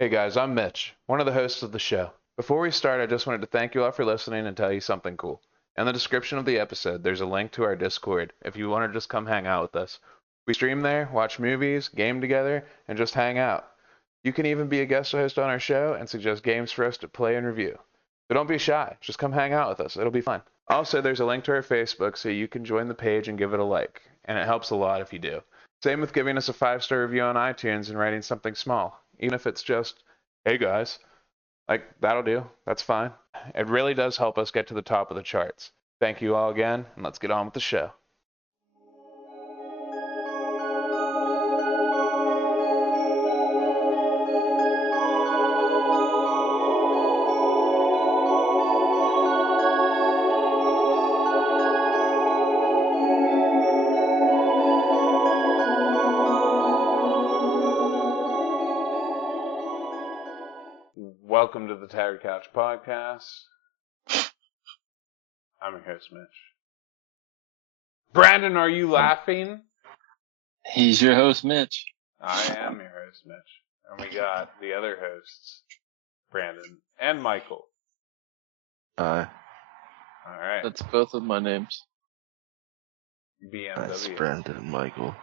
Hey guys, I'm Mitch, one of the hosts of the show. Before we start, I just wanted to thank you all for listening and tell you something cool. In the description of the episode, there's a link to our Discord if you want to just come hang out with us. We stream there, watch movies, game together, and just hang out. You can even be a guest host on our show and suggest games for us to play and review. So don't be shy, just come hang out with us. It'll be fun. Also, there's a link to our Facebook so you can join the page and give it a like, and it helps a lot if you do. Same with giving us a 5-star review on iTunes and writing something small, even if it's just, hey guys, like that'll do. That's fine. It really does help us get to the top of the charts. Thank you all again, and let's get on with the show. Welcome to the Tattered Couch Podcast. I'm your host, Mitch. Brandon, are you laughing? He's your host, Mitch. I am your host, Mitch. And we got the other hosts, Brandon and Michael. Hi. Alright. That's both of my names. BMW. That's Brandon and Michael.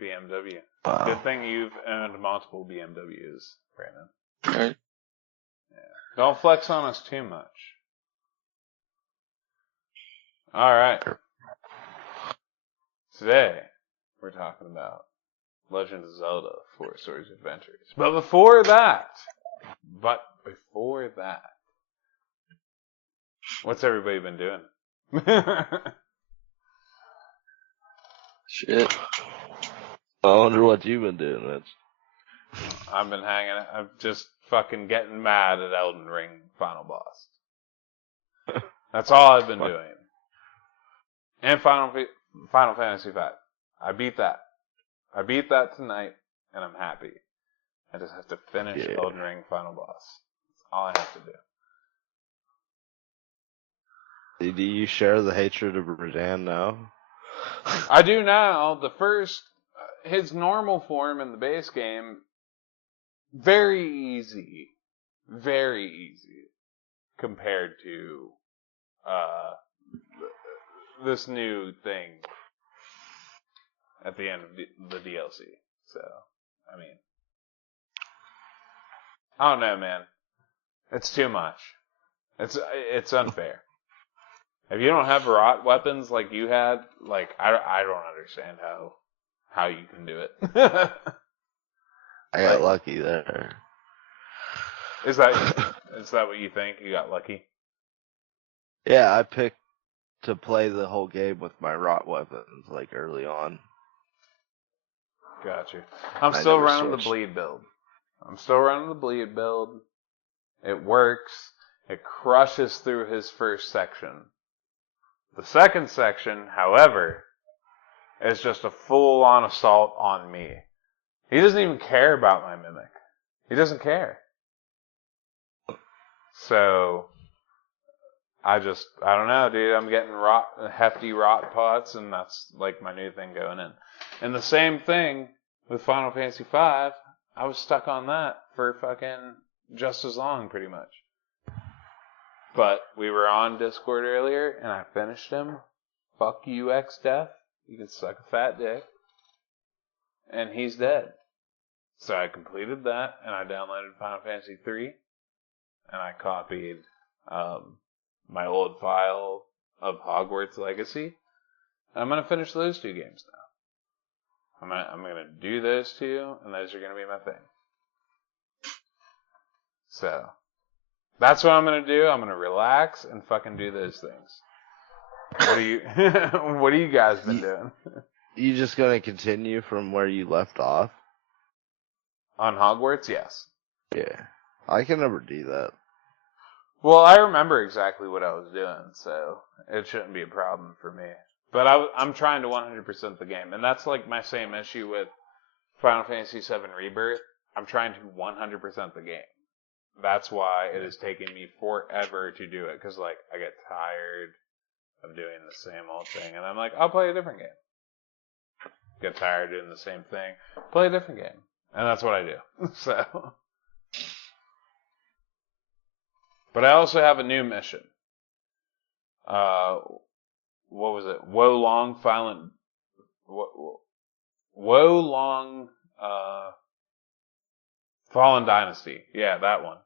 BMW. Wow. Good thing you've owned multiple BMWs, Brandon. Right? Yeah. Don't flex on us too much. Alright. Today, we're talking about Legend of Zelda 4 Swords Adventures. But before that, what's everybody been doing? Shit. I wonder what you've been doing, Mitch. I'm just fucking getting mad at Elden Ring Final Boss. That's all I've been doing. And Final Fantasy V. I beat that. I beat that tonight, and I'm happy. I just have to finish Elden Ring Final Boss. That's all I have to do. Do you share the hatred of Radan now? I do now. His normal form in the base game, very easy compared to this new thing at the end of the DLC. So, I mean, I don't know, man. It's too much. It's unfair. If you don't have rot weapons like you had, like I don't understand how you can do it. I got lucky there. Is that what you think? You got lucky? Yeah, I picked to play the whole game with my rot weapons, like early on. Gotcha. I'm still running the bleed build. It works. It crushes through his first section. The second section, however, is just a full-on assault on me. He doesn't even care about my mimic. He doesn't care. So, I don't know, dude. I'm getting hefty rot pots, and that's like my new thing going in. And the same thing with Final Fantasy V. I was stuck on that for fucking just as long, pretty much. But we were on Discord earlier, and I finished him. Fuck you, X-Death. You can suck a fat dick. And he's dead. So I completed that, and I downloaded Final Fantasy 3, and I copied my old file of Hogwarts Legacy. And I'm going to finish those 2 games now. I'm going to do those 2, and those are going to be my thing. So, that's what I'm going to do. I'm going to relax and fucking do those things. What do you guys been doing? You just gonna continue from where you left off? On Hogwarts, yes. Yeah. I can never do that. Well, I remember exactly what I was doing, so it shouldn't be a problem for me. But I'm trying to 100% the game, and that's like my same issue with Final Fantasy VII Rebirth. I'm trying to 100% the game. That's why it is taking me forever to do it, because like I get tired of doing the same old thing, and I'm like, I'll play a different game. Get tired of doing the same thing, play a different game. And that's what I do. So, but I also have a new mission. What was it? Wo Long Fallen Dynasty. Yeah, that one.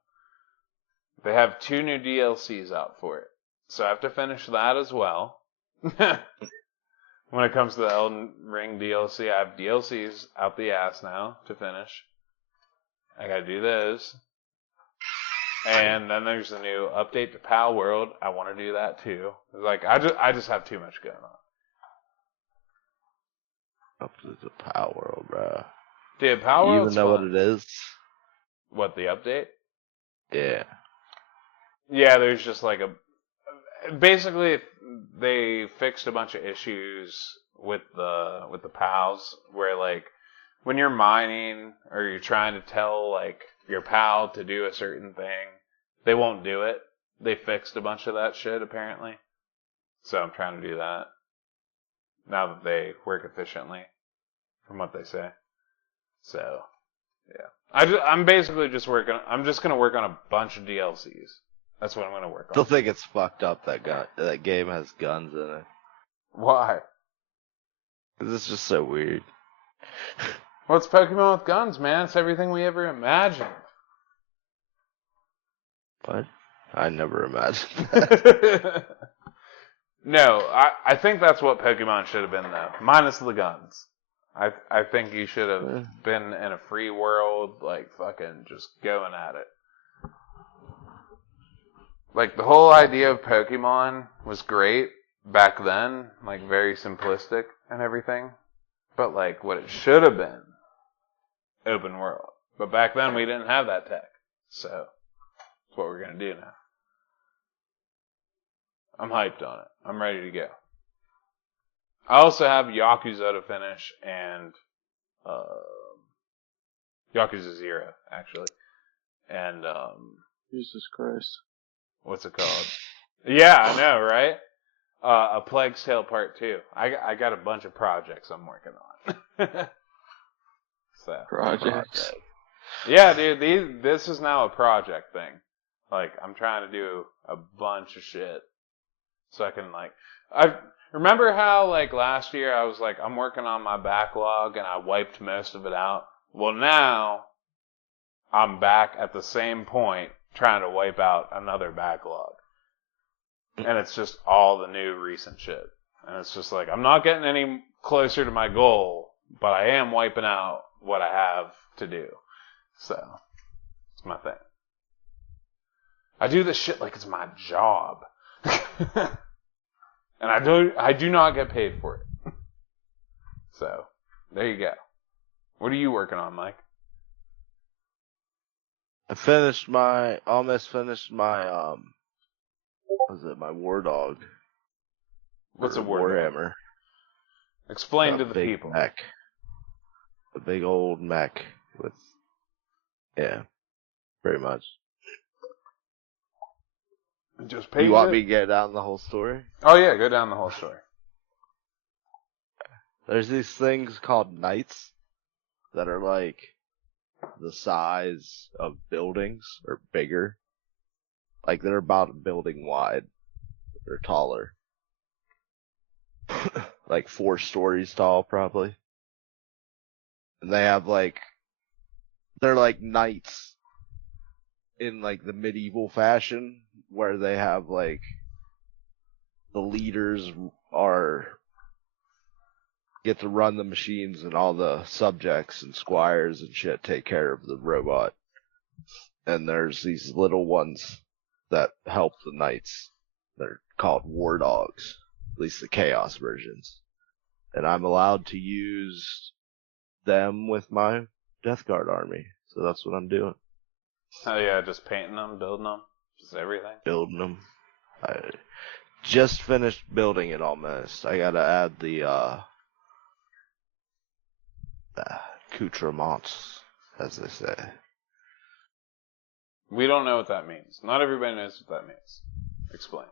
They have 2 new DLCs out for it. So I have to finish that as well. When it comes to the Elden Ring DLC, I have DLCs out the ass now to finish. I gotta do those. And then there's the new update to Pal World. I want to do that too. Like I just have too much going on. Up to the Power World, bro. Dude, Pal Do you World's even know fun. what it is? What, the update? Yeah. Yeah, there's just like basically they fixed a bunch of issues with the pals where like when you're mining or you're trying to tell like your pal to do a certain thing, they won't do it. They fixed a bunch of that shit apparently. So I'm trying to do that now that they work efficiently from what they say. So, yeah. I'm basically just I'm just going to work on a bunch of DLCs. That's what I'm going to work on. Still think it's fucked up that game has guns in it. Why? 'Cause it's just so weird. Well, it's Pokemon with guns, man. It's everything we ever imagined. What? I never imagined that. No, I think that's what Pokemon should have been, though. Minus the guns. I think you should have been in a free world, like, fucking just going at it. Like, the whole idea of Pokemon was great back then, like, very simplistic and everything. But, like, what it should have been, open world. But back then, we didn't have that tech. So, that's what we're going to do now. I'm hyped on it. I'm ready to go. I also have Yakuza to finish and Yakuza 0, actually. And Jesus Christ. what's it called? Yeah, I know, right? A Plague's Tale Part 2. I got a bunch of projects I'm working on. So Projects. yeah, dude, this is now a project thing. Like, I'm trying to do a bunch of shit. So I can, like, I remember how, like, last year I was like, I'm working on my backlog and I wiped most of it out. Well, now I'm back at the same point trying to wipe out another backlog. And it's just all the new recent shit. And it's just like, I'm not getting any closer to my goal, but I am wiping out what I have to do. So, it's my thing. I do this shit like it's my job. And I do not get paid for it. So, there you go. What are you working on, Mike? I almost finished my, my War Dog. What's a War Dog? Warhammer. Explain to the big people. Mech. A big old mech with, yeah, pretty much. Just You want me to get down the whole story? Oh yeah, go down the whole story. There's these things called knights that are like the size of buildings or bigger. Like they're about a building wide. They're taller. Like 4 stories tall probably. And they have they're like knights in like the medieval fashion where they have like the leaders get to run the machines and all the subjects and squires and shit take care of the robot. And there's these little ones that help the knights. They're called war dogs, at least the chaos versions. And I'm allowed to use them with my Death Guard army. So that's what I'm doing. Oh yeah, just painting them, building them, just everything. Building them. I just finished building it almost. I gotta add the accoutrements, as they say. We don't know what that means. Not everybody knows what that means. Explain.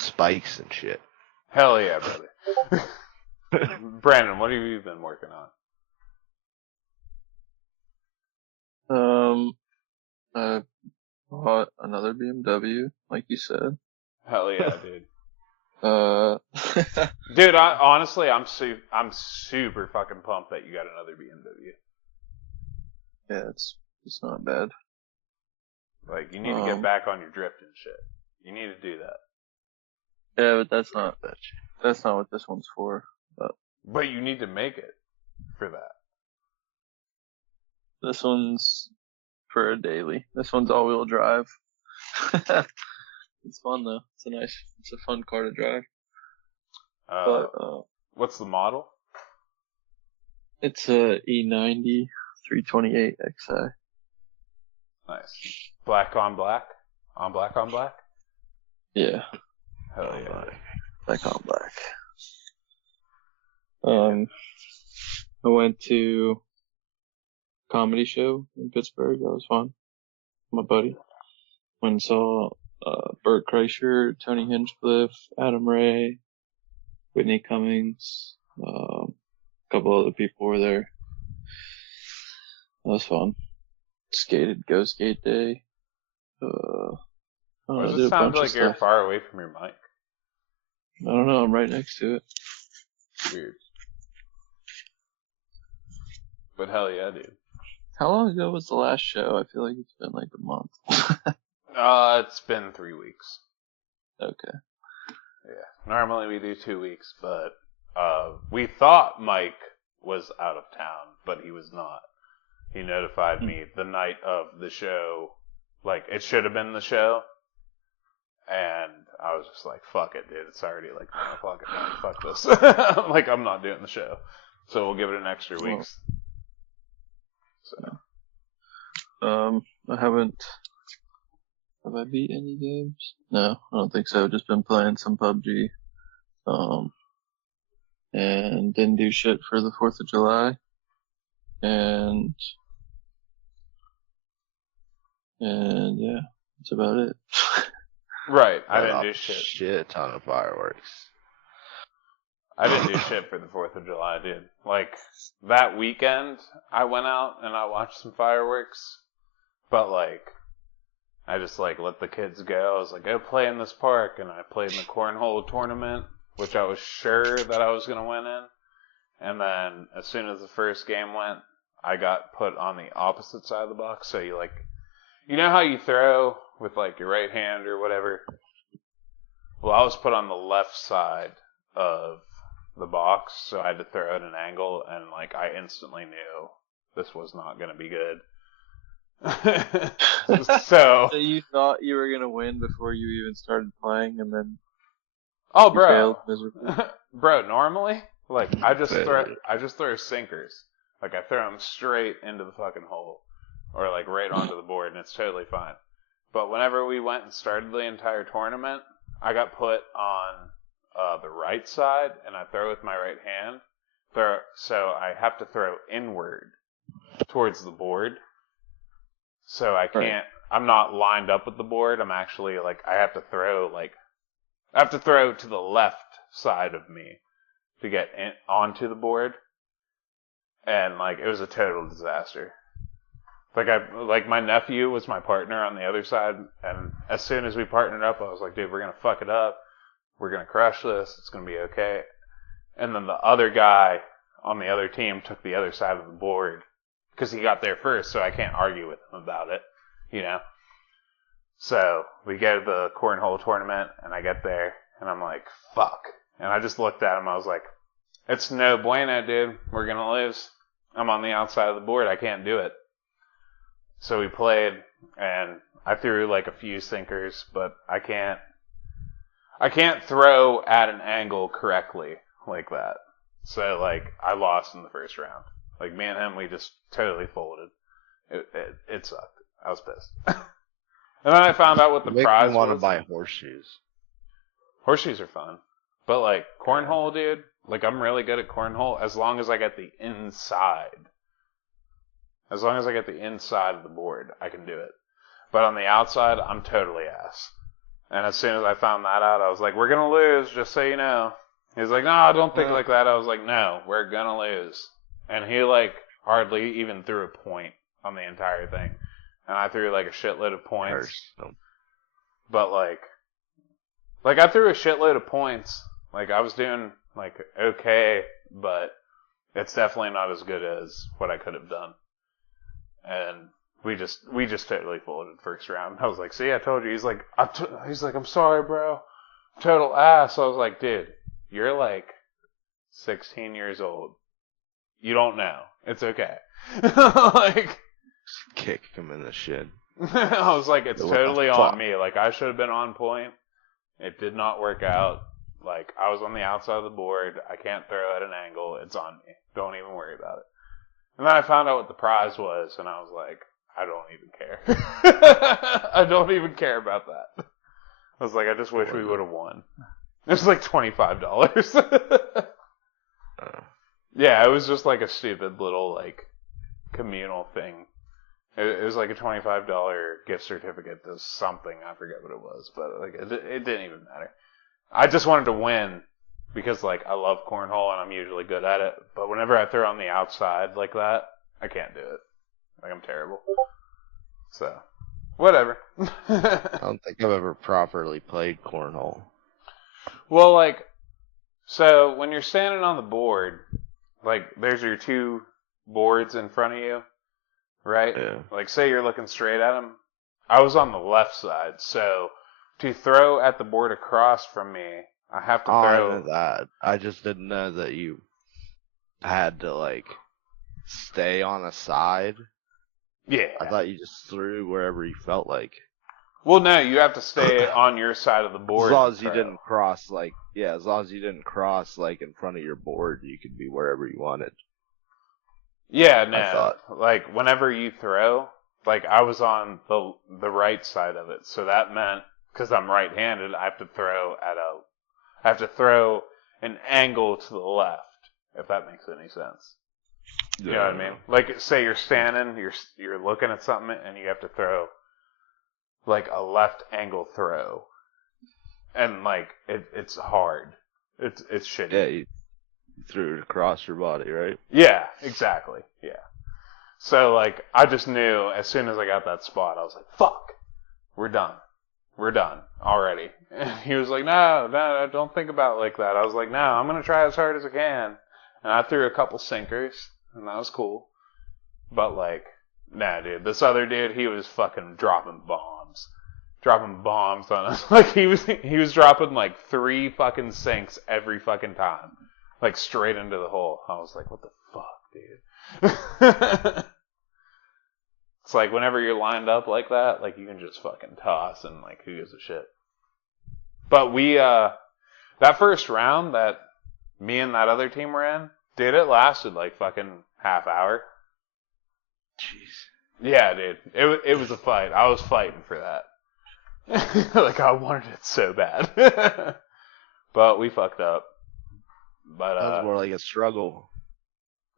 Spikes and shit. Hell yeah, brother. Brandon, what have you been working on? I bought another BMW, like you said. Hell yeah, dude. Uh, Dude, honestly, I'm super fucking pumped that you got another BMW. yeah, it's not bad. Like, you need to get back on your drift and shit. You need to do that. Yeah, but that's not what this one's for. But you need to make it for that. This one's for a daily. This one's all-wheel drive. It's fun though. It's a fun car to drive. But What's the model? it's a E90 328 XI. Nice. Black on black? On black on black? Yeah, Hell yeah. black on black. I went to a comedy show in Pittsburgh. That was fun. My buddy. Went and saw Bert Kreischer, Tony Hinchcliffe, Adam Ray, Whitney Cummings, a couple other people were there. That was fun. Skated Go Skate Day. I don't Why know, does did it a sound bunch of like you're stuff. far away from your mic? I don't know, I'm right next to it. Weird. But hell yeah, dude. How long ago was the last show? I feel like it's been like a month. It's been 3 weeks. Okay. Yeah. Normally we do 2 weeks, but we thought Mike was out of town, but he was not. He notified me the night of the show, like it should have been the show, and I was just like, fuck it, dude, it's already like 9 o'clock at night, fuck this. I'm like, I'm not doing the show. So we'll give it an extra week. So. Have I beat any games? No, I don't think so. Just been playing some PUBG. And didn't do shit for the 4th of July. And yeah, that's about it. Right, I didn't do shit. Shit ton of fireworks. I didn't do shit for the 4th of July, dude. Like, that weekend, I went out and I watched some fireworks. But, like, I just, like, let the kids go. I was like, go play in this park. And I played in the cornhole tournament, which I was sure that I was going to win in. And then, as soon as the first game went, I got put on the opposite side of the box. So you, like, you know how you throw with, like, your right hand or whatever? Well, I was put on the left side of the box, so I had to throw at an angle, and like I instantly knew this was not going to be good. So you thought you were gonna win before you even started playing, and then you failed miserably. Bro, normally like I just throw sinkers, like I throw them straight into the fucking hole, or like right onto the board, and it's totally fine. But whenever we went and started the entire tournament, I got put on the right side, and I throw with my right hand. So I have to throw inward towards the board. So I can't, I'm not lined up with the board. I'm actually like, I have to throw to the left side of me to get onto the board. And like, it was a total disaster. Like my nephew was my partner on the other side, and as soon as we partnered up, I was like, dude, we're gonna fuck it up. We're going to crush this. It's going to be okay. And then the other guy on the other team took the other side of the board because he got there first, so I can't argue with him about it, you know? So we go to the cornhole tournament, and I get there, and I'm like, fuck. And I just looked at him. I was like, it's no bueno, dude. We're going to lose. I'm on the outside of the board. I can't do it. So we played, and I threw like a few sinkers, but I can't throw at an angle correctly like that. So, like, I lost in the first round. Like, me and him, we just totally folded. It sucked. I was pissed. And then I found out what the prize was. I want to buy horseshoes. Horseshoes are fun. But, like, cornhole, dude, like, I'm really good at cornhole as long as I get the inside. As long as I get the inside of the board, I can do it. But on the outside, I'm totally ass. And as soon as I found that out, I was like, we're going to lose, just so you know. He was like, no, don't think like that. I was like, no, we're going to lose. And he, like, hardly even threw a point on the entire thing. and I threw like a shitload of points. Hearthstone. But like I threw a shitload of points. Like I was doing like okay, but it's definitely not as good as what I could have done. And we just totally folded first round. I was like, see, I told you. He's like, I'm sorry, bro. Total ass. I was like, dude, you're like 16 years old. You don't know. It's okay. Like, Kick him in the shin. I was like, it's What the totally fuck? on me. Like, I should have been on point. It did not work out. Like, I was on the outside of the board. I can't throw at an angle. It's on me. Don't even worry about it. And then I found out what the prize was, and I was like, I don't even care. I don't even care about that. I was like, I just wish we would have won. It was like $25. Yeah, it was just like a stupid little, like, communal thing. It was like a $25 gift certificate to something. I forget what it was, but like it didn't even matter. I just wanted to win because like I love cornhole and I'm usually good at it. But whenever I throw on the outside like that, I can't do it. Like I'm terrible. So, whatever. I don't think I've ever properly played cornhole. Well, like, so when you're standing on the board, like there's your two boards in front of you. Right? Yeah. Like, say you're looking straight at him. I was on the left side, so to throw at the board across from me, I have to I throw. know that. I just didn't know that you had to, like, stay on a side. Yeah. I thought you just threw wherever you felt like. Well, no, you have to stay on your side of the board. As long as you didn't cross, like, as long as you didn't cross, like, in front of your board, you could be wherever you wanted. Yeah, I no. thought. Like, whenever you throw, like, I was on the right side of it, so that meant, because I'm right-handed, I have to throw an angle to the left, if that makes any sense. You know what I mean? Like, say you're standing, you're looking at something, and you have to throw, like, a left angle throw. And, like, it's hard. It's shitty. Yeah, you threw it across your body, right? Yeah, exactly. Yeah. So, like, I just knew as soon as I got that spot, I was like, fuck, we're done. We're done already. And he was like, no, don't think about it like that. I was like, no, I'm going to try as hard as I can. And I threw a couple sinkers, and that was cool. But, like, nah, dude, this other dude, he was fucking dropping bombs. Dropping bombs on us. Like, he was dropping, like, 3 fucking sinks every fucking time. Like, straight into the hole. I was like, what the fuck, dude? It's like, whenever you're lined up like that, like, you can just fucking toss and, like, who gives a shit? But we, that first round that me and that other team were in, dude, it lasted, like, fucking half hour. Jeez. Yeah, dude. It was a fight. I was fighting for that. Like, I wanted it so bad. But we fucked up. But, That was more like a struggle.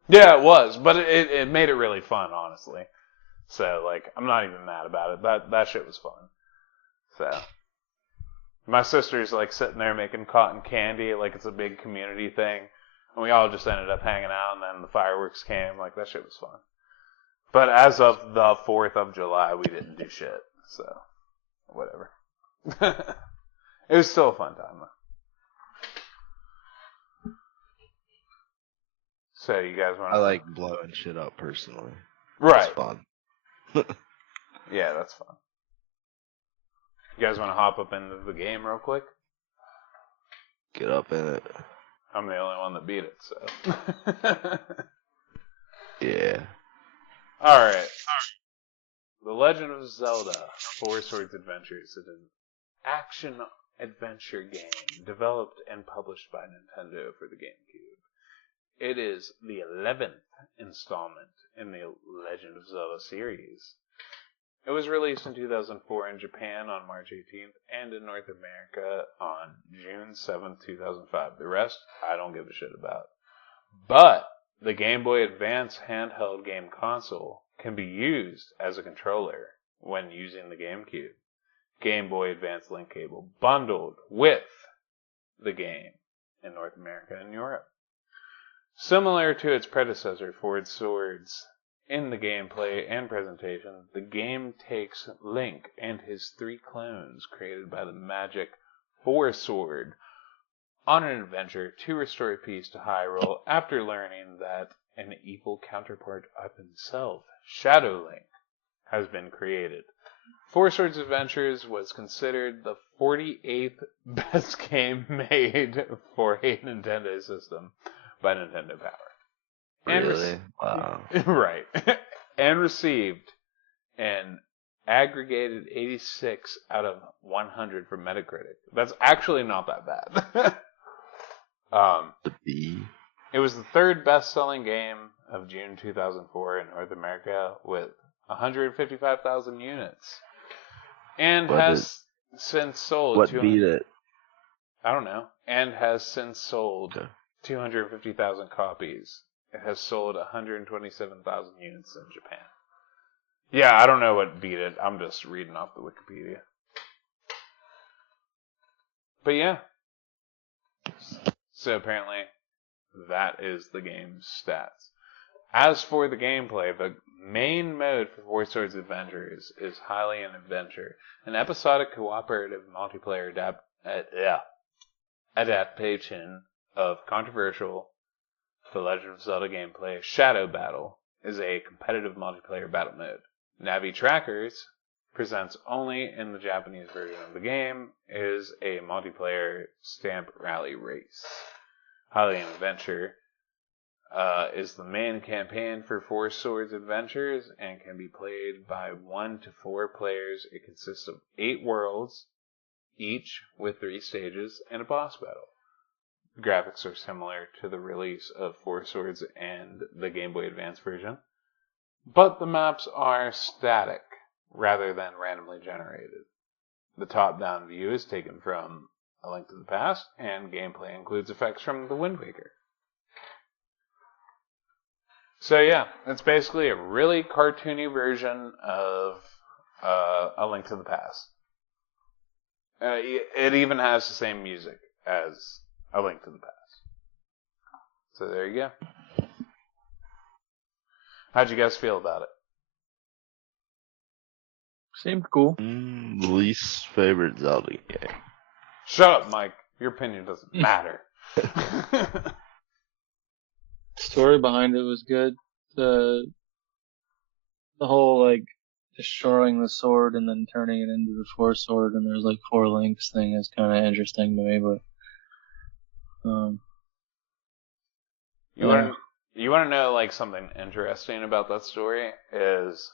yeah, it was, but it made it really fun, honestly. So, like, I'm not even mad about it. That shit was fun. So, my sister's, like, sitting there making cotton candy, like it's a big community thing. And we all just ended up hanging out, and then the fireworks came. Like, that shit was fun. But as of the 4th of July, we didn't do shit. So, whatever. It was still a fun time, though. So, you guys want to... I like blowing shit up personally. Right. It's fun. Yeah, that's fun. You guys want to hop up into the game real quick? Get up in it. I'm the only one that beat it, so. Yeah. Alright. The Legend of Zelda: Four Swords Adventures is an action-adventure game developed and published by Nintendo for the GameCube. It is the 11th installment in the Legend of Zelda series. It was released in 2004 in Japan on March 18th and in North America on June 7th, 2005. The rest, I don't give a shit about. But the Game Boy Advance handheld game console can be used as a controller when using the GameCube. Game Boy Advance link cable bundled with the game in North America and Europe. Similar to its predecessor, Four Swords in the gameplay and presentation, the game takes Link and his 3 clones created by the magic Four Sword on an adventure to restore peace to Hyrule after learning that an evil counterpart of himself, Shadow Link, has been created. Four Swords Adventures was considered the 48th best game made for a Nintendo system by Nintendo Power. Really? Wow. Right. And received an aggregated 86 out of 100 from Metacritic. That's actually not that bad. The B. It was the 3rd best-selling game of June 2004 in North America with 155,000 units. And has since sold... What beat it? I don't know. And has since sold Okay. 250,000 copies. It has sold 127,000 units in Japan. Yeah, I don't know what beat it. I'm just reading off the Wikipedia. But yeah. So apparently, that is the game's stats. As for the gameplay, the main mode for Four Swords Adventures is Hylian Adventure, an episodic cooperative multiplayer adaptation of controversial The Legend of Zelda gameplay. Shadow Battle is a competitive multiplayer battle mode. Navi Trackers presents only in the Japanese version of the game is a multiplayer stamp rally race. Hylian Adventure is the main campaign for Four Swords Adventures and can be played by 1 to 4 players. It consists of 8 worlds, each with 3 stages and a boss battle. The graphics are similar to the release of Four Swords and the Game Boy Advance version, but the maps are static rather than randomly generated. The top-down view is taken from A Link to the Past, and gameplay includes effects from The Wind Waker. So yeah, it's basically a really cartoony version of A Link to the Past. It even has the same music as A Link to the Past. So there you go. How'd you guys feel about it? Seemed cool. Least favorite Zelda game. Shut up, Mike. Your opinion doesn't matter. Story behind it was good. The whole like destroying the sword and then turning it into the Four Sword and there's like 4 links thing is kind of interesting to me, but You want to know like something interesting about that story is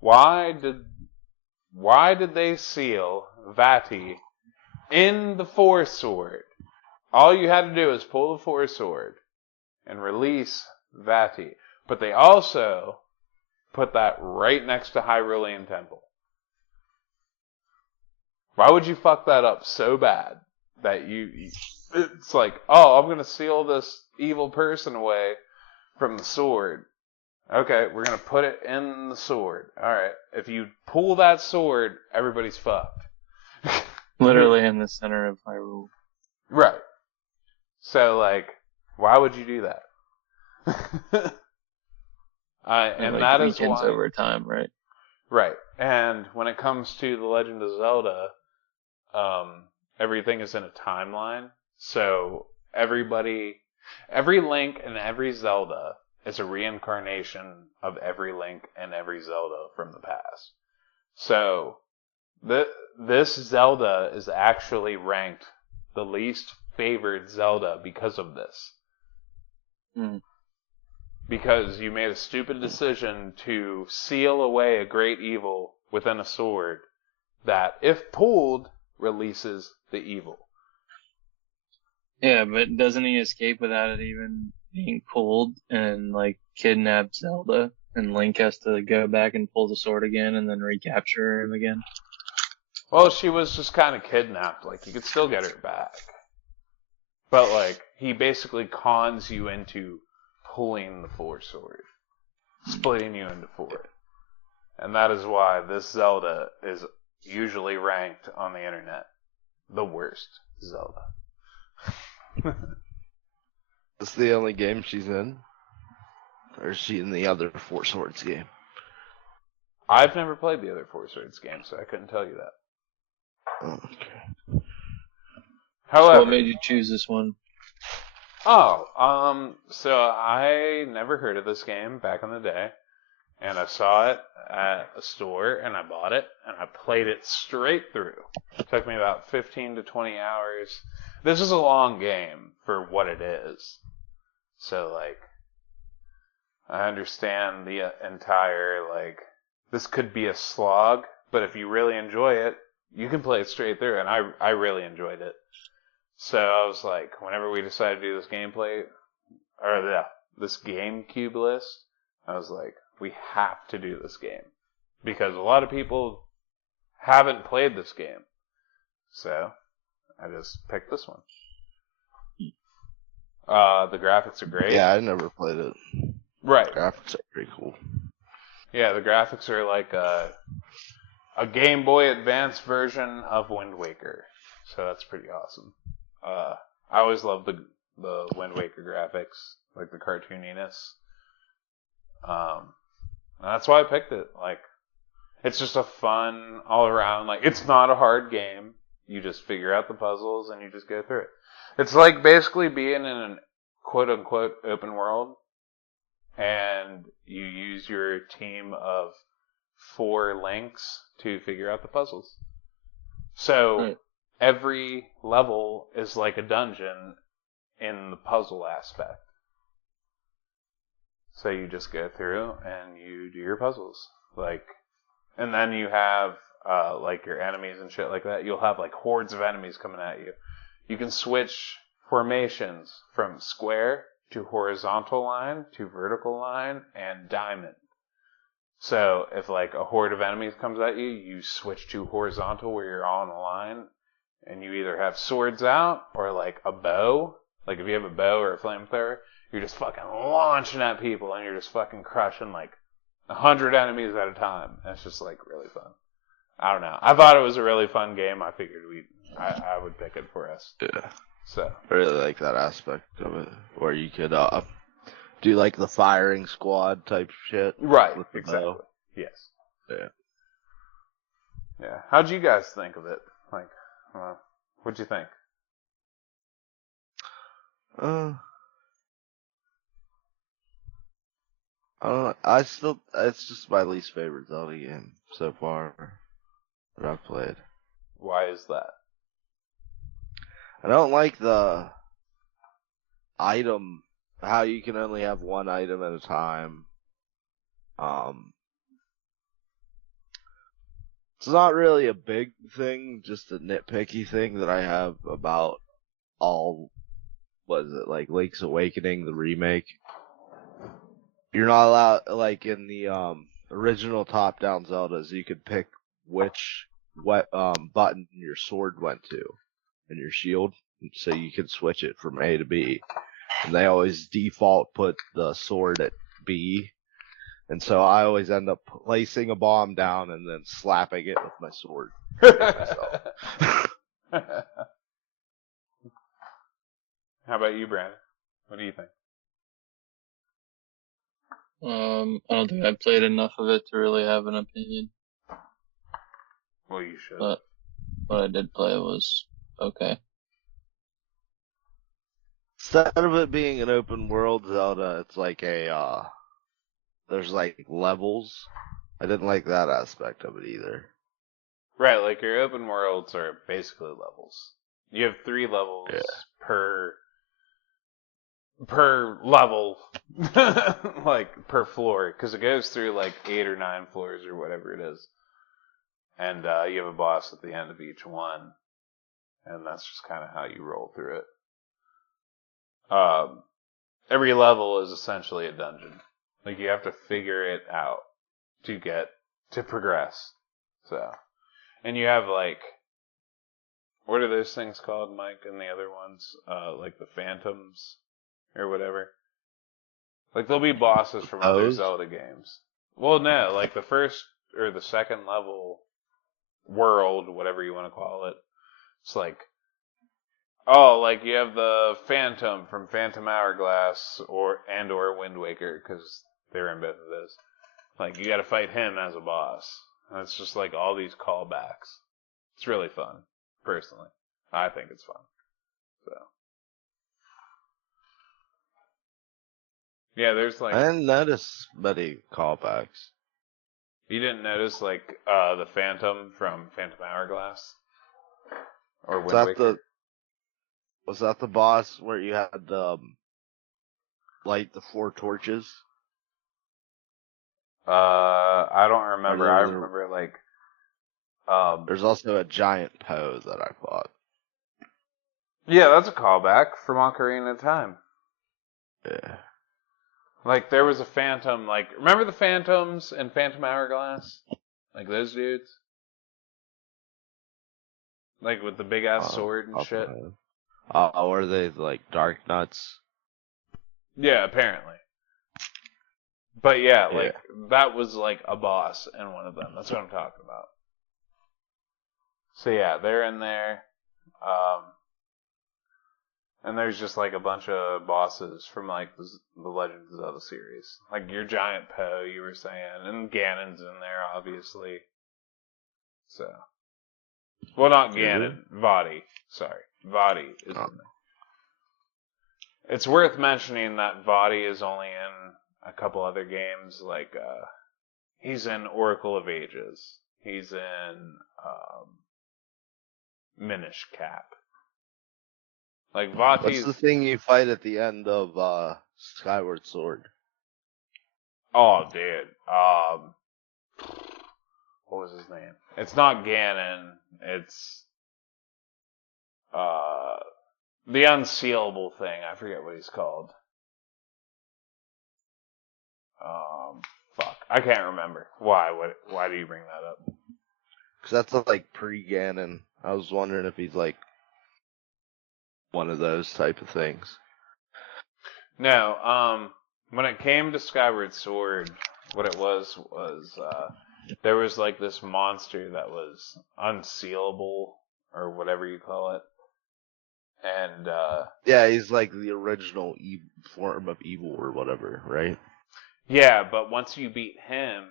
why did they seal Vati in the Four Sword? All you had to do is pull the Four Sword and release Vati. But they also put that right next to Hyrulean Temple. Why would you fuck that up so bad that it's like, oh, I'm going to seal this evil person away from the sword. Okay, we're going to put it in the sword. Alright, if you pull that sword, everybody's fucked. literally in the center of Hyrule. Right. So, like, why would you do that? And like that is weekends why... over time, right? Right. And when it comes to The Legend of Zelda, everything is in a timeline. So every Link and every Zelda is a reincarnation of every Link and every Zelda from the past. So this Zelda is actually ranked the least favored Zelda because of this. Because you made a stupid decision to seal away a great evil within a sword that, if pulled, releases the evil. Yeah, but doesn't he escape without it even being pulled and like kidnap Zelda? And Link has to go back and pull the sword again and then recapture him again? Well, she was just kind of kidnapped. Like, you could still get her back. But, like, he basically cons you into pulling the Four Sword. Splitting you into 4. And that is why this Zelda is usually ranked on the internet the worst Zelda. It's the only game she's in. or seen the other Four Swords game. I've never played the other Four Swords game, so I couldn't tell you that. Oh, okay. However, So what made you choose this one? So I never heard of this game back in the day, and I saw it at a store, and I bought it, and I played it straight through. It took me about 15 to 20 hours. This is a long game for what it is. So, like, I understand the entire, like, this could be a slog, but if you really enjoy it, you can play it straight through, and I really enjoyed it. So I was like, whenever we decided to do this gameplay, or this GameCube list, I was like, we have to do this game. Because a lot of people haven't played this game. So, I just picked this one. The graphics are great. Yeah, I never played it. Right. The graphics are pretty cool. Yeah, the graphics are like a Game Boy Advance version of Wind Waker. So that's pretty awesome. I always loved the Wind Waker graphics, like the cartooniness. That's why I picked it. Like, it's just a fun all around. Like, it's not a hard game. You just figure out the puzzles and you just go through it. It's like basically being in an quote unquote open world, and you use your team of 4 links to figure out the puzzles. So Right. every level is like a dungeon in the puzzle aspect. So you just go through and you do your puzzles. Like, and then you have like your enemies and shit like that. You'll have like hordes of enemies coming at you. You can switch formations from square to horizontal line to vertical line and diamond. So if like a horde of enemies comes at you, you switch to horizontal where you're all in a line, and you either have swords out or like a bow. Like if you have a bow or a flamethrower, you're just fucking launching at people and you're just fucking crushing like 100 enemies at a time. And it's just like really fun. I don't know. I thought it was a really fun game. I figured I would pick it for us. Yeah. So I really like that aspect of it, where you could do like the firing squad type shit. right, with the exactly. bow. Yes. Yeah. Yeah. How'd you guys think of it? Like, what'd you think? I don't know. It's just my least favorite Zelda game so far that I've played. Why is that? I don't like the item, how you can only have one item at a time. It's not really a big thing, just a nitpicky thing that I have about all, like Link's Awakening, the remake. You're not allowed, like in the original top-down Zeldas, you could pick which button your sword went to and your shield, so you could switch it from A to B. And they always default put the sword at B, and so I always end up placing a bomb down and then slapping it with my sword. How about you, Brandon? What do you think? I don't think I've played enough of it to really have an opinion. Well, you should. But what I did play was okay. Instead of it being an open world Zelda, it's like there's like levels. I didn't like that aspect of it either. Right, like your open worlds are basically levels. You have 3 levels per level, like per floor, because it goes through like 8 or 9 floors or whatever it is, and you have a boss at the end of each one, and that's just kind of how you roll through it. Every level is essentially a dungeon. Like you have to figure it out to progress. So, and you have like, what are those things called, Mike, and the other ones? Like the phantoms or whatever. Like there'll be bosses from other Zelda games. Well, no, like the first or the second level world, whatever you want to call it. It's like, oh, like you have the Phantom from Phantom Hourglass or Wind Waker, because They were in both of those. Like, you gotta fight him as a boss. And it's just like all these callbacks. It's really fun, personally. I think it's fun. So. Yeah, there's like... I didn't notice many callbacks. You didn't notice, like, the Phantom from Phantom Hourglass? Or Wind Waker? Was that the boss where you had to light the 4 torches? I don't remember. I remember, like... There's also a giant Poe that I fought. Yeah, that's a callback from Ocarina of Time. Yeah. Like, there was a Phantom, like... Remember the Phantoms in Phantom Hourglass? Like, those dudes? Like, with the big-ass sword and shit? Were they, like, Dark Nuts? Yeah, apparently. But yeah, like, that was, like, a boss in one of them. That's what I'm talking about. So yeah, they're in there. And there's just, like, a bunch of bosses from, like, the Legend of Zelda series. Like, your giant Poe, you were saying. And Ganon's in there, obviously. So. Well, not Ganon. Vaati. Sorry. Vaati is in there. It's worth mentioning that Vaati is only in a couple other games. Like, he's in Oracle of Ages. He's in, Minish Cap. Like, Vaati's... What's the thing you fight at the end of Skyward Sword? Oh, dude. What was his name? It's not Ganon. It's the unsealable thing. I forget what he's called. Fuck. I can't remember. Why? Why do you bring that up? Because that's like pre-Ganon. I was wondering if he's like one of those type of things. No, when it came to Skyward Sword, what it was, there was like this monster that was unsealable, or whatever you call it. And, yeah, he's like the original form of evil or whatever, right? Yeah, but once you beat him,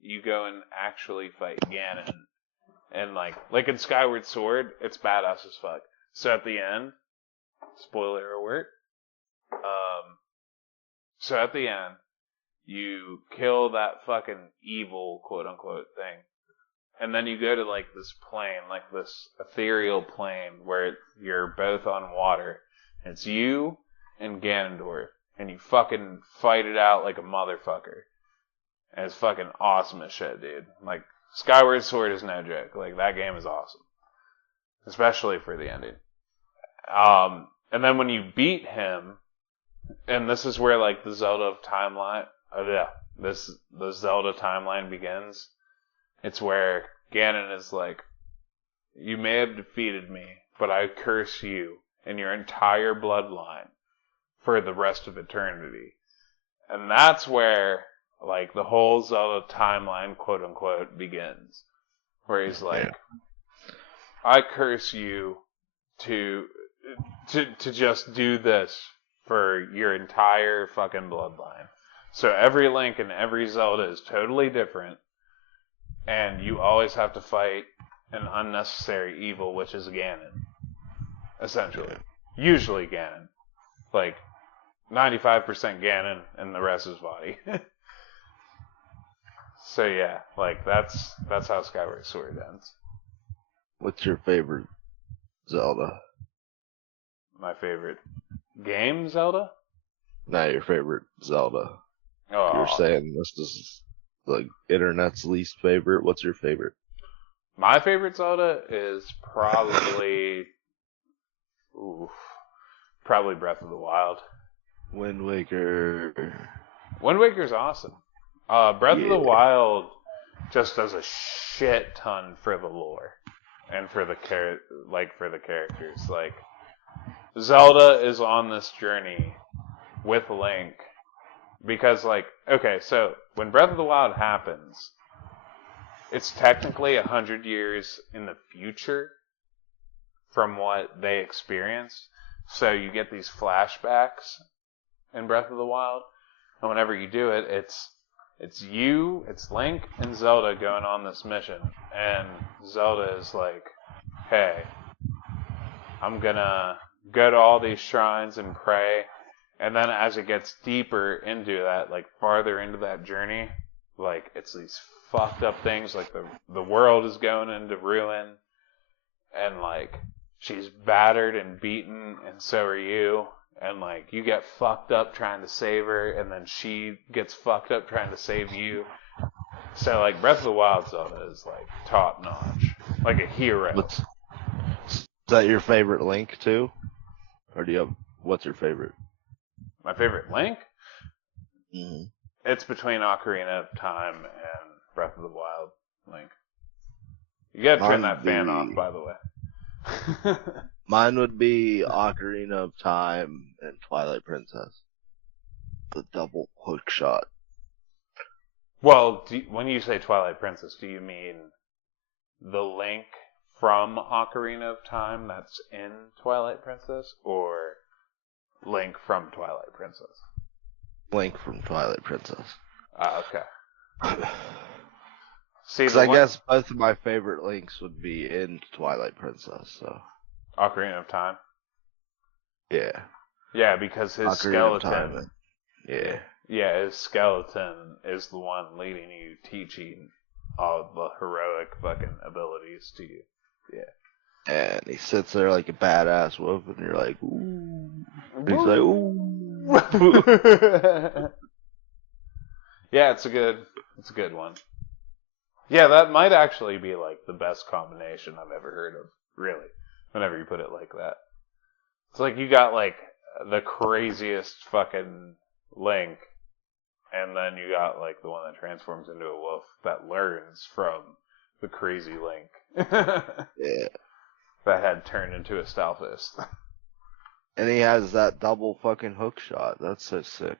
you go and actually fight Ganon. And like in Skyward Sword, it's badass as fuck. So at the end, spoiler alert, so at the end, you kill that fucking evil, quote unquote, thing. And then you go to like this plane, like this ethereal plane where you're both on water. It's you and Ganondorf. And you fucking fight it out like a motherfucker. And it's fucking awesome as shit, dude. Like, Skyward Sword is no joke. Like, that game is awesome. Especially for the ending. And then when you beat him, and this is where, like, the Zelda timeline, the Zelda timeline begins. It's where Ganon is like, you may have defeated me, but I curse you and your entire bloodline for the rest of eternity. And that's where, like, the whole Zelda timeline, quote unquote, begins. Where he's like, I curse you to just do this for your entire fucking bloodline. So every Link and every Zelda is totally different. And you always have to fight an unnecessary evil, which is Ganon. Essentially. Usually Ganon. Like, 95% Ganon, and the rest is Vaati. So yeah, like, that's how Skyward Sword ends. What's your favorite Zelda? My favorite game, Zelda? Not your favorite Zelda. Oh. You're saying this is the internet's least favorite. What's your favorite? My favorite Zelda is probably... probably Breath of the Wild. Wind Waker. Wind Waker's awesome. Breath of the Wild just does a shit ton for the lore. And for the characters. Like, Zelda is on this journey with Link. Because, like, okay, so when Breath of the Wild happens, it's technically 100 years in the future from what they experienced. So you get these flashbacks in Breath of the Wild And whenever you do it, it's Link and Zelda going on this mission. And Zelda is like, hey, I'm gonna go to all these shrines and pray. And then as it gets deeper into that, like farther into that journey, like it's these fucked up things, like the world is going into ruin, and like she's battered and beaten, and so are you, and like you get fucked up trying to save her, and then she gets fucked up trying to save you. So like Breath of the Wild Zelda is like top notch, like a hero. Is that your favorite Link too, or do you have what's your favorite? My favorite Link? Mm-hmm. It's between Ocarina of Time and Breath of the Wild Link. You gotta turn that fan off, by the way. Mine would be Ocarina of Time and Twilight Princess. The double hook shot. Well, when you say Twilight Princess, do you mean the Link from Ocarina of Time that's in Twilight Princess, or Link from Twilight Princess? Link from Twilight Princess. Okay. See, I guess both of my favorite Links would be in Twilight Princess, so. Ocarina of Time? Yeah. Yeah, because his Ocarina skeleton. Yeah. Yeah, his skeleton is the one leading you, teaching all the heroic fucking abilities to you. Yeah. And he sits there like a badass wolf, and you're like, ooh. He's like, ooh. Yeah, it's a good one. Yeah, that might actually be like the best combination I've ever heard of, really, whenever you put it like that. It's like you got like the craziest fucking Link, and then you got like the one that transforms into a wolf that learns from the crazy Link. Yeah. That had turned into a Stalfist. And he has that double fucking hook shot. That's so sick.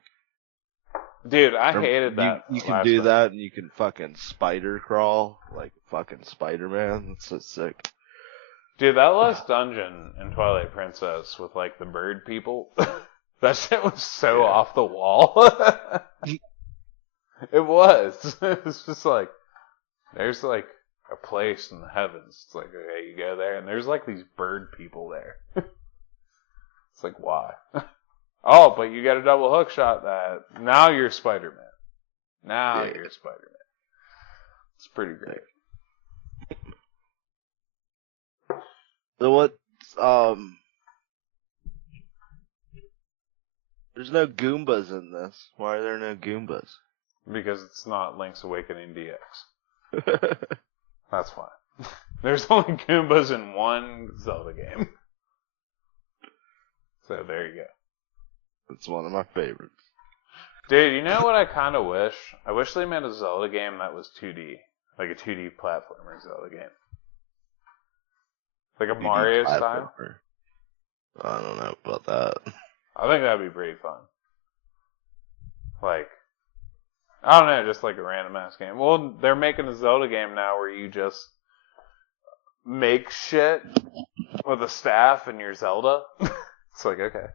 Dude, I hated that. You can do that, and you can fucking spider crawl like fucking Spider-Man. That's so sick. Dude, that last dungeon in Twilight Princess with like the bird people, that shit was so off the wall. It was. It was just like, there's like a place in the heavens. It's like, okay, you go there, and there's like these bird people there. It's like, why? Oh, but you get a double hook shot that. Now you're Spider-Man. You're Spider-Man. It's pretty great. So what, there's no Goombas in this. Why are there no Goombas? Because it's not Link's Awakening DX. That's fine. There's only Goombas in one Zelda game. So there you go. It's one of my favorites. Dude, you know what I kind of wish? I wish they made a Zelda game that was 2D. Like a 2D platformer Zelda game. Like a Mario style. I don't know about that. I think that'd be pretty fun. Like, I don't know, just like a random ass game. Well, they're making a Zelda game now where you just make shit with a staff and your Zelda. It's like, okay.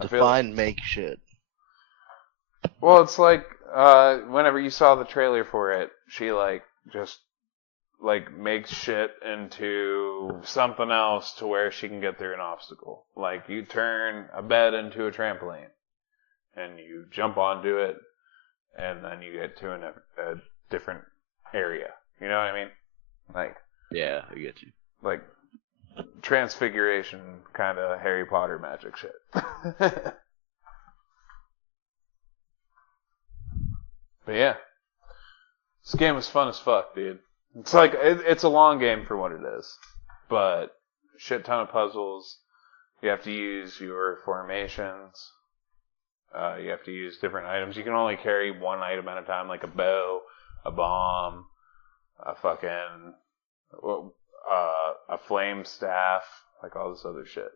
Define make shit. Well, it's like, whenever you saw the trailer for it, she like, just, like, makes shit into something else to where she can get through an obstacle. Like, you turn a bed into a trampoline, and you jump onto it, and then you get to a different area. You know what I mean? Like, yeah, I get you. Like, transfiguration kind of Harry Potter magic shit. But yeah, this game was fun as fuck, dude. It's like, it's a long game for what it is, but shit ton of puzzles. You have to use your formations. You have to use different items. You can only carry one item at a time, like a bow, a bomb, a fucking, a flame staff, like all this other shit.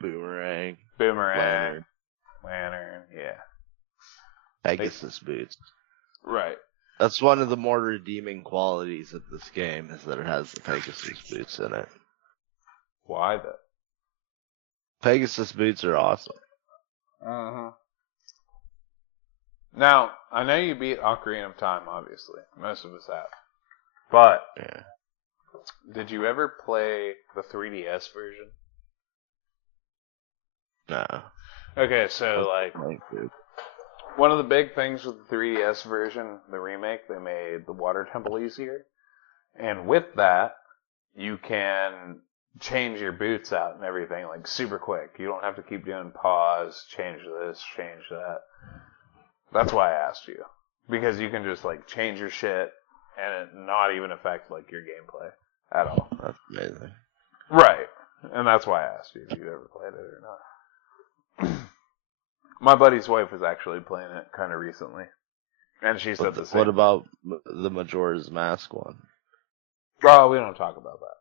Boomerang. Lantern, yeah. Pegasus boots. Right. That's one of the more redeeming qualities of this game, is that it has the Pegasus boots in it. Why though? Pegasus boots are awesome. Uh-huh. Now, I know you beat Ocarina of Time, obviously. Most of us have. But, Yeah. did you ever play the 3DS version? No. Okay, so, one of the big things with the 3DS version, the remake, they made the water temple easier. And with that, you can change your boots out and everything, like, super quick. You don't have to keep doing pause, change this, change that. That's why I asked you. Because you can just, like, change your shit and it not even affect, like, your gameplay at all. That's amazing. Right. And that's why I asked you if you ever played it or not. My buddy's wife was actually playing it kind of recently. And she said the same. What about the Majora's Mask one? Oh, we don't talk about that.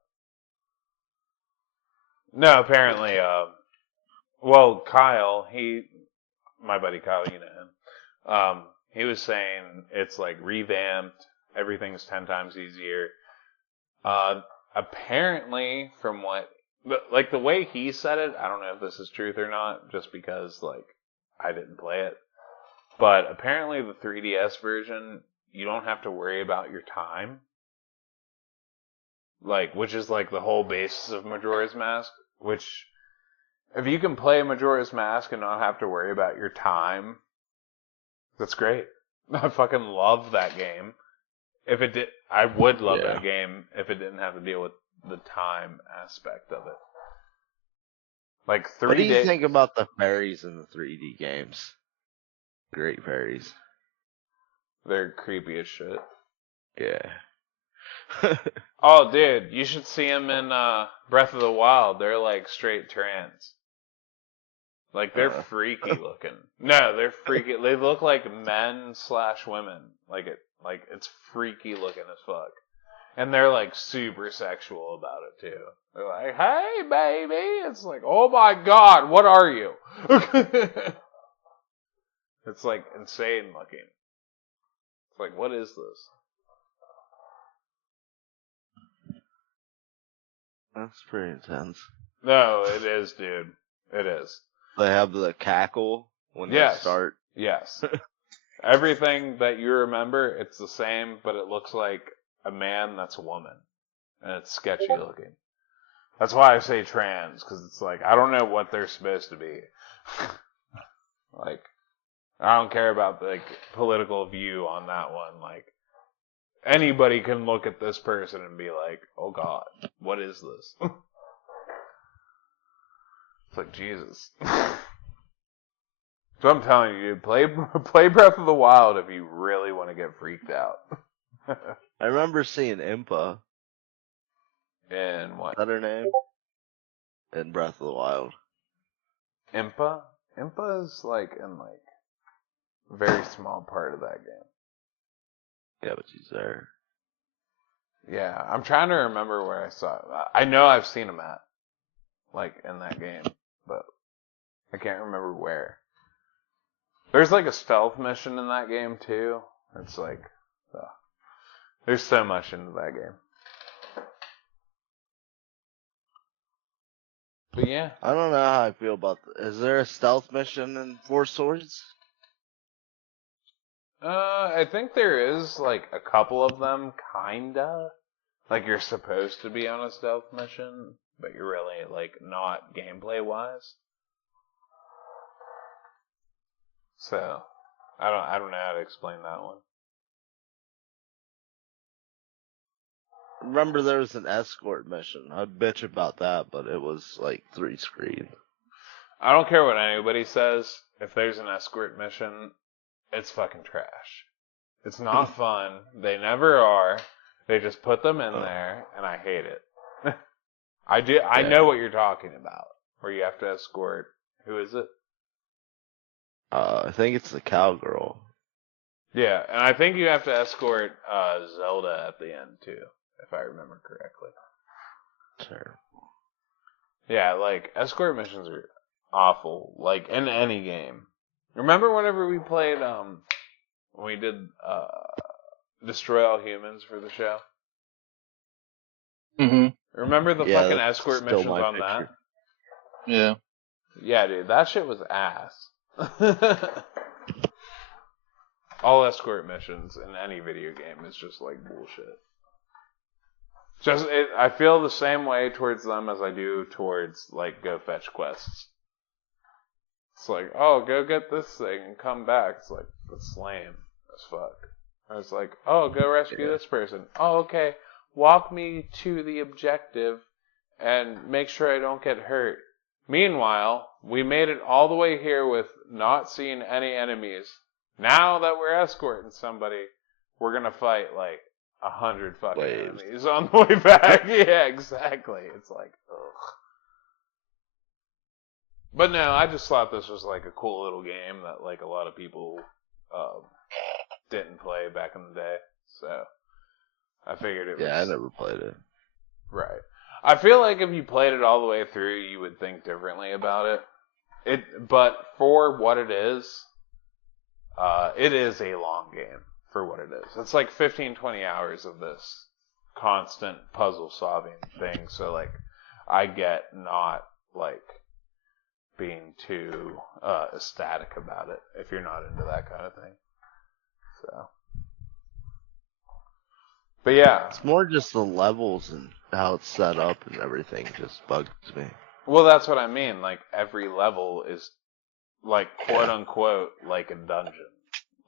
No, apparently, well, Kyle, my buddy Kyle, you know him, he was saying it's like revamped, everything's 10 times easier. Apparently, from like the way he said it, I don't know if this is truth or not, just because, like, I didn't play it. But apparently the 3DS version, you don't have to worry about your time. Like, which is like the whole basis of Majora's Mask, which, if you can play Majora's Mask and not have to worry about your time, that's great. I fucking love that game. If it did, I would love that game if it didn't have to deal with the time aspect of it. Like 3D. What do you think about the fairies in the 3D games? Great fairies. They're creepy as shit. Yeah. Oh, dude, you should see them in Breath of the Wild. They're like straight trans. Like, they're freaky looking. No, they're freaky. They look like men/women. Like, it's freaky looking as fuck. And they're like super sexual about it too. They're like, "Hey, baby." It's like, "Oh my god, what are you?" It's like insane looking. It's like, what is this? That's pretty intense. No, it is, dude. It is. They have the cackle when they start. Yes. Everything that you remember, it's the same, but it looks like a man that's a woman. And it's sketchy looking. That's why I say trans, because it's like, I don't know what they're supposed to be. Like, I don't care about the political view on that one. Like, anybody can look at this person and be like, "Oh God, what is this?" It's like, Jesus. So I'm telling you, dude, play Breath of the Wild if you really want to get freaked out. I remember seeing Impa. And what? Is that her name? In Breath of the Wild. Impa? Impa is like in like a very small part of that game. Yeah, but she's there. Yeah, I'm trying to remember where I saw it. I know I've seen him at, like, in that game, but I can't remember where. There's like a stealth mission in that game too. It's like, there's so much into that game. But yeah. I don't know how I feel about Is there a stealth mission in Four Swords? I think there is, like, a couple of them, kinda. Like, you're supposed to be on a stealth mission, but you're really, like, not gameplay-wise. So, I don't know how to explain that one. Remember there was an escort mission. I'd bitch about that, but it was like 3 screen. I don't care what anybody says. If there's an escort mission, it's fucking trash. It's not fun. They never are. They just put them in there, and I hate it. I know what you're talking about. Where you have to escort. Who is it? I think it's the cowgirl. Yeah, and I think you have to escort Zelda at the end too, if I remember correctly. Sure. Yeah, like, escort missions are awful, like, in any game. Remember whenever we played, when we did, Destroy All Humans for the show? Mm-hmm. Remember the fucking escort missions on that? Yeah. Yeah, dude, that shit was ass. All escort missions in any video game is just like bullshit. I feel the same way towards them as I do towards like go fetch quests. It's like, oh, go get this thing and come back. It's like, that's lame as fuck. I was like, oh, go rescue this person. Oh, okay. Walk me to the objective and make sure I don't get hurt. Meanwhile, we made it all the way here with not seeing any enemies. Now that we're escorting somebody, we're gonna fight like 100 fucking enemies on the way back. Yeah, exactly. It's like, ugh. But no, I just thought this was like a cool little game that like a lot of people didn't play back in the day. So I figured it was. Yeah, I never played it. Right. I feel like if you played it all the way through, you would think differently about it. But for what it is a long game for what it is. It's like 15, 20 hours of this constant puzzle solving thing. So like, I get not like being too ecstatic about it if you're not into that kind of thing. So, but yeah, it's more just the levels and how it's set up and everything just bugs me. Well, that's what I mean. Like every level is like quote unquote like a dungeon.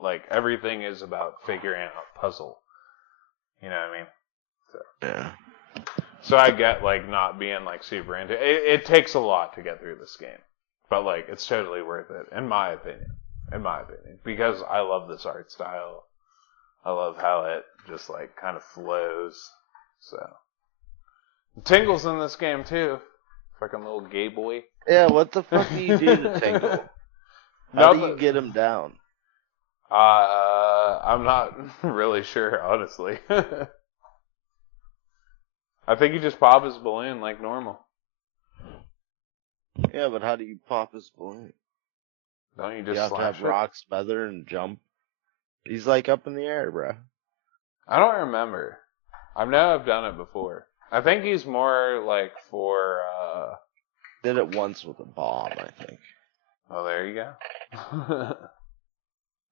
Like everything is about figuring out a puzzle. You know what I mean? So. Yeah. So I get like not being like super into it. It takes a lot to get through this game, but like it's totally worth it in my opinion. Because I love this art style. I love how it just like kind of flows. So Tingle's in this game too. Fucking little gay boy. Yeah, what the fuck do you do to Tingle? How do you get him down? I'm not really sure, honestly. I think you just pop his balloon like normal. Yeah, but how do you pop his balloon? Don't you just have to have Rock's feather and jump? He's like up in the air, bro. I don't remember. I know I've done it before. I think he's more like for, Did it once with a bomb, I think. Oh, there you go.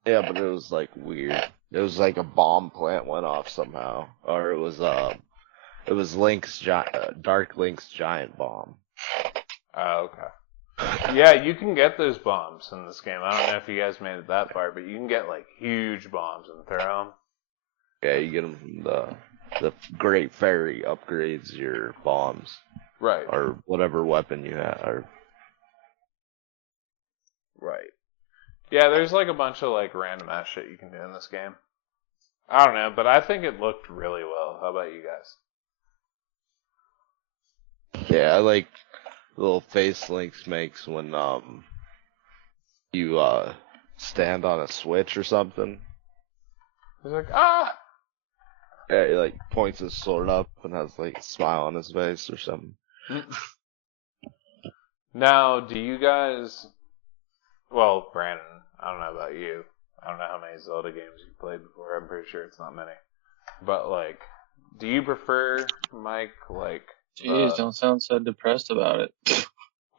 Yeah, but it was like weird. It was like a bomb plant went off somehow. Or it was Dark Link's giant bomb. Oh, okay. Yeah, you can get those bombs in this game. I don't know if you guys made it that far, but you can get like huge bombs and throw them. Yeah, you get them from the Great Fairy upgrades your bombs. Right. Or whatever weapon you have. Right. Yeah, there's like a bunch of like random ass shit you can do in this game. I don't know, but I think it looked really well. How about you guys? Yeah, I like the little face Lynx makes when you stand on a switch or something. He's like, ah! Yeah, he like points his sword up and has like a smile on his face or something. Now, do you guys... Well, Brandon, I don't know about you. I don't know how many Zelda games you've played before. I'm pretty sure it's not many. But, like, do you prefer, Mike, like... Jeez, don't sound so depressed about it.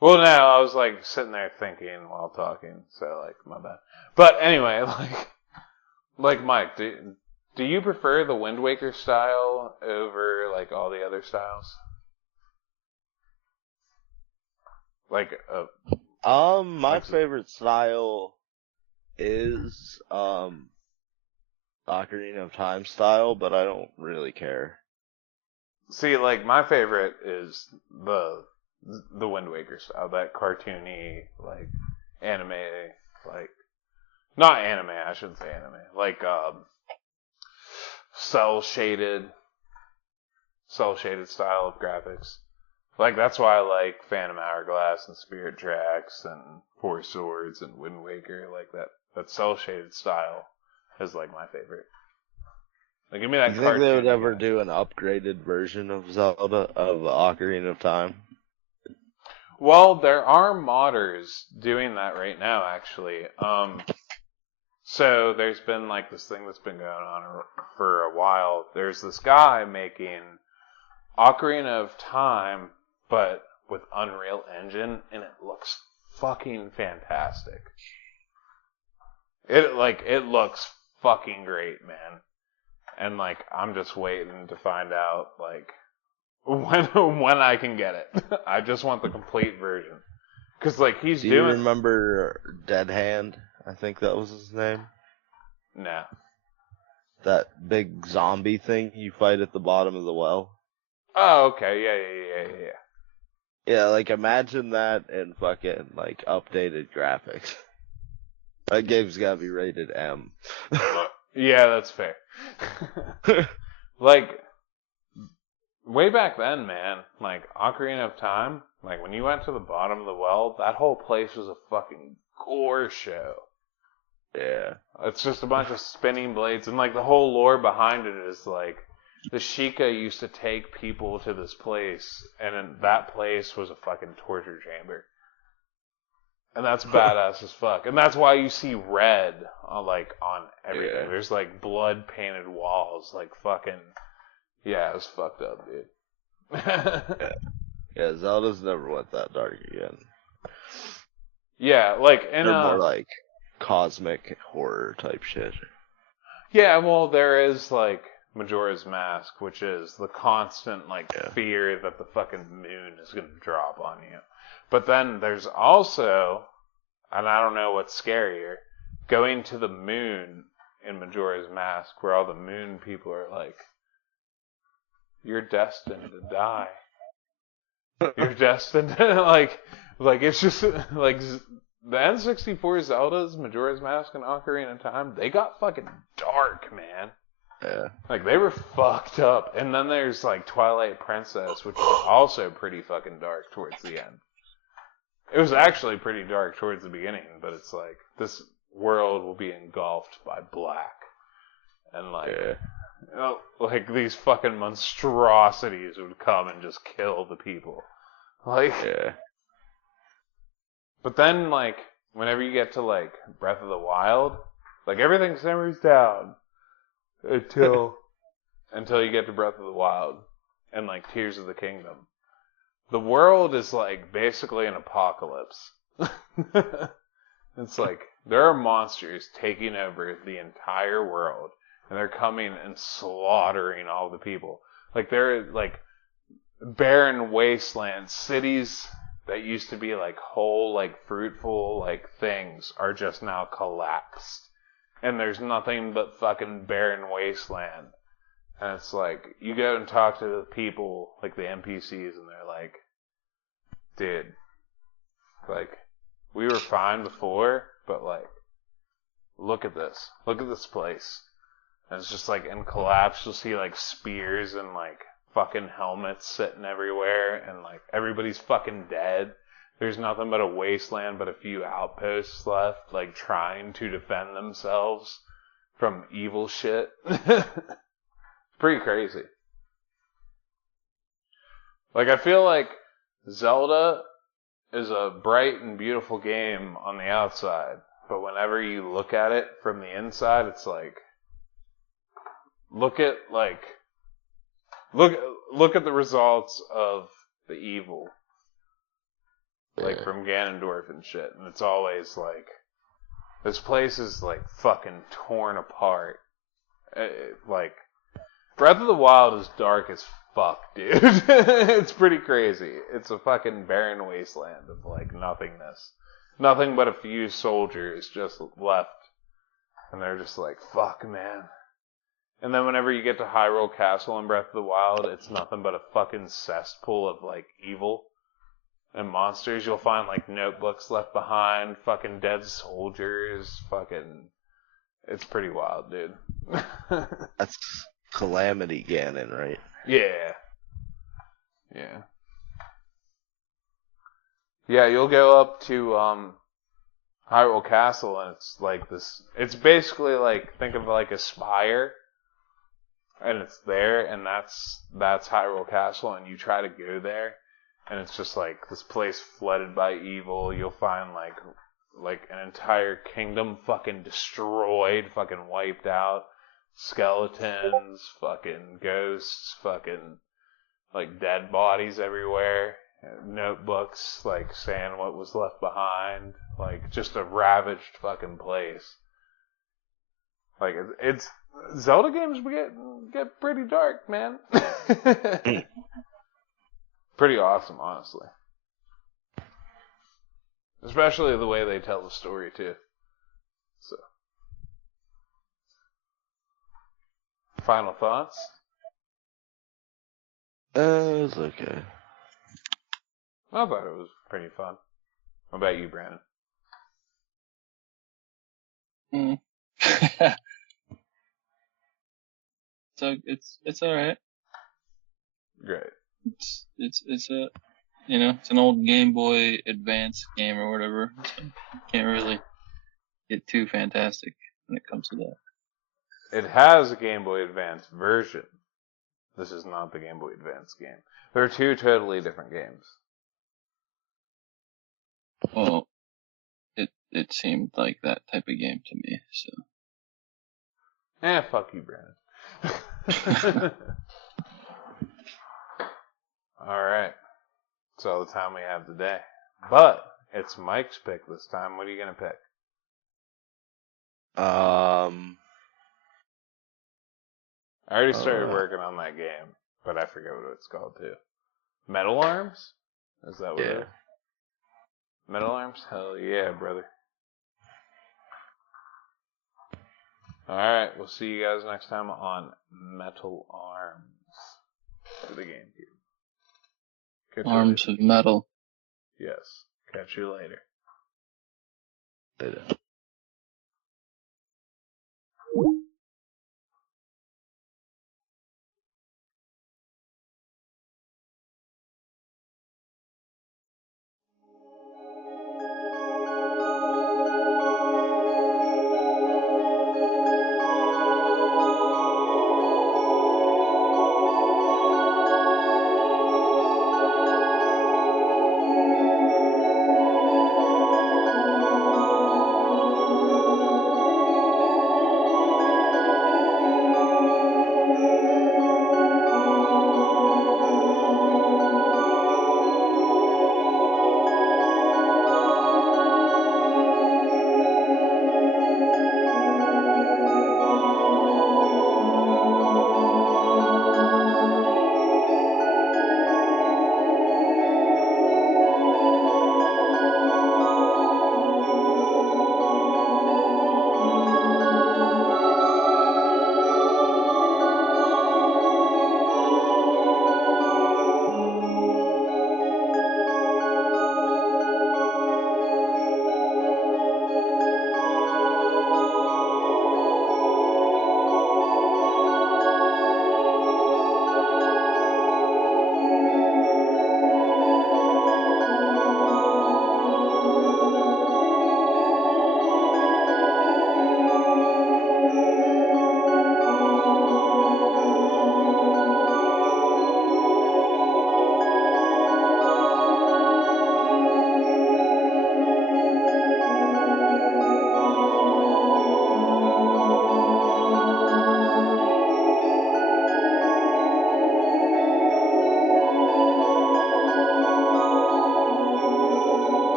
Well, no, I was, like, sitting there thinking while talking, so, like, my bad. But, anyway, like Mike, do you prefer the Wind Waker style over, like, all the other styles? Like, my favorite style is, Ocarina of Time style, but I don't really care. See, like, my favorite is the Wind Waker style, that cartoony, like, anime, like, not anime, I shouldn't say anime, like, cell-shaded style of graphics. Like, that's why I like Phantom Hourglass and Spirit Tracks and Four Swords and Wind Waker, like, that cell-shaded style is, like, my favorite. Like, give me that. You think they would ever do an upgraded version of Zelda, of Ocarina of Time? Well, there are modders doing that right now, actually. So there's been like this thing that's been going on for a while. There's this guy making Ocarina of Time, but with Unreal Engine, and it looks fucking fantastic. It looks fucking great, man. And like, I'm just waiting to find out like when I can get it. I just want the complete version. Cause like he's Do doing. you remember Dead Hand? I think that was his name. No. That big zombie thing you fight at the bottom of the well. Oh, okay. Yeah. Yeah, like imagine that in fucking like updated graphics. That game's gotta be rated M. Yeah, that's fair. Like, way back then, man, like, Ocarina of Time, like, when you went to the bottom of the well, that whole place was a fucking gore show. Yeah. It's just a bunch of spinning blades, and, like, the whole lore behind it is, like, the Sheikah used to take people to this place, and that place was a fucking torture chamber. And that's badass as fuck. And that's why you see red on everything. Yeah. There's like blood painted walls. Like fucking. Yeah, it was fucked up, dude. Yeah, Zelda's never went that dark again. Yeah, like in They're more like cosmic horror type shit. Yeah, well, there is like Majora's Mask, which is the constant like fear that the fucking moon is gonna drop on you. But then there's also, and I don't know what's scarier, going to the moon in Majora's Mask, where all the moon people are like, "You're destined to die. You're destined to like it's just like the N64 Zeldas, Majora's Mask, and Ocarina of Time. They got fucking dark, man. Yeah. Like they were fucked up. And then there's like Twilight Princess, which was also pretty fucking dark towards the end. It was actually pretty dark towards the beginning, but it's like, this world will be engulfed by black. And like, like these fucking monstrosities would come and just kill the people. Like, but then like, whenever you get to like Breath of the Wild, like everything simmers down until you get to Breath of the Wild and like Tears of the Kingdom. The world is like basically an apocalypse. It's like there are monsters taking over the entire world, and they're coming and slaughtering all the people. Like they're like barren wastelands, cities that used to be like whole, like fruitful, like things are just now collapsed, and there's nothing but fucking barren wasteland. And it's like, you go and talk to the people, like the NPCs, and they're like, dude, like, we were fine before, but like, look at this. Look at this place. And it's just like in collapse, you'll see like spears and like fucking helmets sitting everywhere, and like everybody's fucking dead. There's nothing but a wasteland, but a few outposts left, like trying to defend themselves from evil shit. Pretty crazy. Like, I feel like Zelda is a bright and beautiful game on the outside, but whenever you look at it from the inside, it's like, look at the results of the evil, like from Ganondorf and shit, and it's always like, this place is like fucking torn apart. Like, Breath of the Wild is dark as fuck, dude. It's pretty crazy. It's a fucking barren wasteland of like nothingness. Nothing but a few soldiers just left. And they're just like, fuck, man. And then whenever you get to Hyrule Castle in Breath of the Wild, it's nothing but a fucking cesspool of like evil and monsters. You'll find like notebooks left behind, fucking dead soldiers, fucking... It's pretty wild, dude. That's Calamity Ganon, right? Yeah. Yeah, you'll go up to Hyrule Castle, and it's like this. It's basically like, think of like a spire, and it's there, and that's Hyrule Castle, and you try to go there, and it's just like this place flooded by evil. You'll find like an entire kingdom fucking destroyed, fucking wiped out. Skeletons, fucking ghosts, fucking like dead bodies everywhere. notebooks, like saying what was left behind, like just a ravaged fucking place. Like it's Zelda games get pretty dark, man. Pretty awesome, honestly. Especially the way they tell the story too. So, final thoughts? It's okay. I thought it was pretty fun. What about you, Brandon? So it's all right. Great. It's a it's an old Game Boy Advance game or whatever. So can't really get too fantastic when it comes to that. It has a Game Boy Advance version. This is not the Game Boy Advance game. They're two totally different games. Well, it seemed like that type of game to me. So. Fuck you, Brandon. Alright. That's all the time we have today. But it's Mike's pick this time. What are you going to pick? I already started working on that game, but I forget what it's called too. Metal Arms? Is that what it is? Metal Arms? Hell yeah, brother. Alright, we'll see you guys next time on Metal Arms for the GameCube. Arms of Metal. Yes. Catch you later. Later.